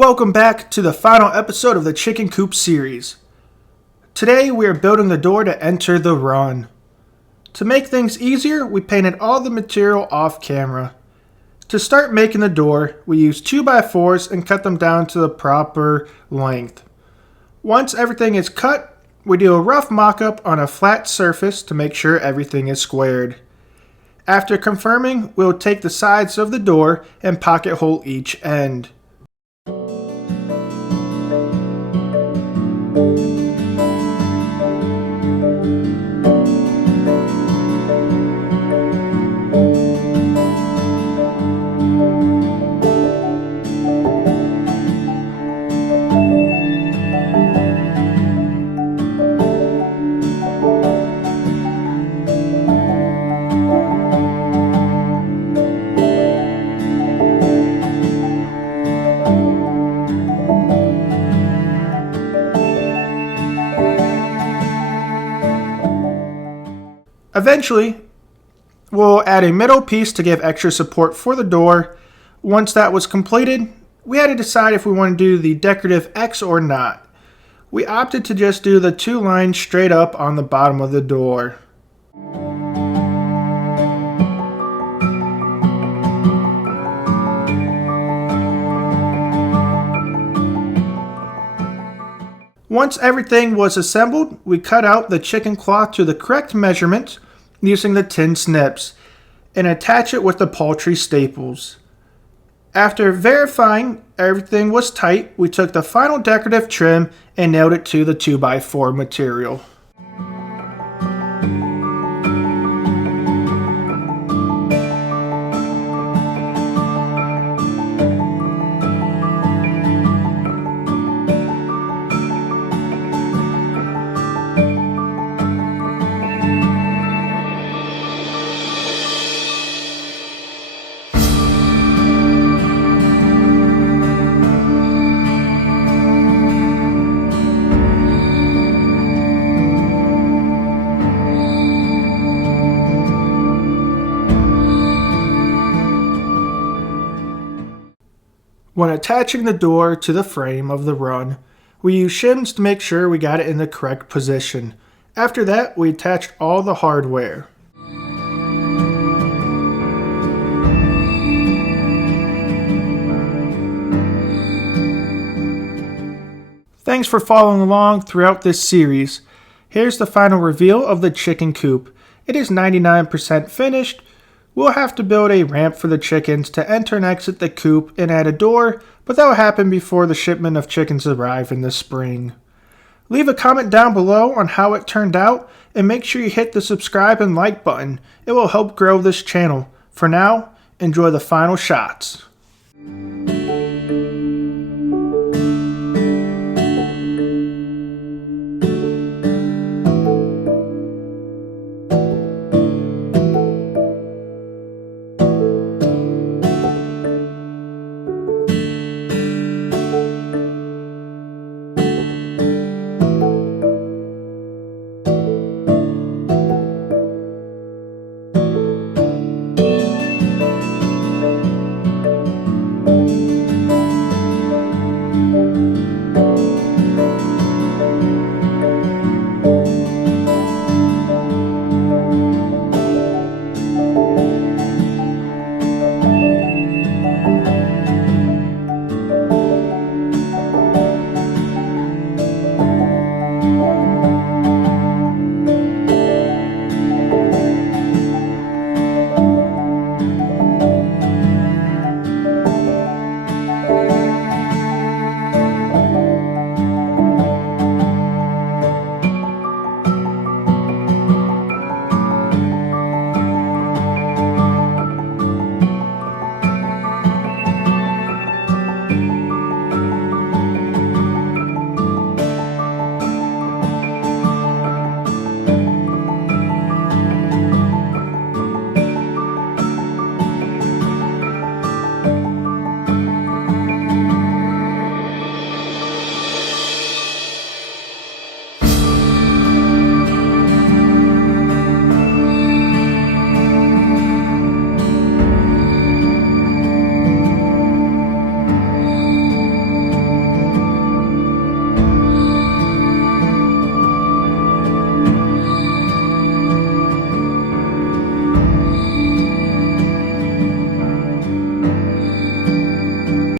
Welcome back to the final episode of the Chicken Coop series. Today we are building the door to enter the run. To make things easier, we painted all the material off camera. To start making the door, we used 2x4s and cut them down to the proper length. Once everything is cut, we do a rough mock-up on a flat surface to make sure everything is squared. After confirming, we'll take the sides of the door and pocket hole each end. Eventually, we'll add a middle piece to give extra support for the door. Once that was completed, we had to decide if we want to do the decorative X or not. We opted to just do the two lines straight up on the bottom of the door. Once everything was assembled, we cut out the chicken cloth to the correct measurement using the tin snips and attach it with the poultry staples. After verifying everything was tight, we took the final decorative trim and nailed it to the 2x4 material. When attaching the door to the frame of the run, we used shims to make sure we got it in the correct position. After that, we attached all the hardware. Thanks for following along throughout this series. Here's the final reveal of the chicken coop. It is 99% finished. We'll have to build a ramp for the chickens to enter and exit the coop and add a door, but that will happen before the shipment of chickens arrive in the spring. Leave a comment down below on how it turned out, and make sure you hit the subscribe and like button. It will help grow this channel. For now, enjoy the final shots.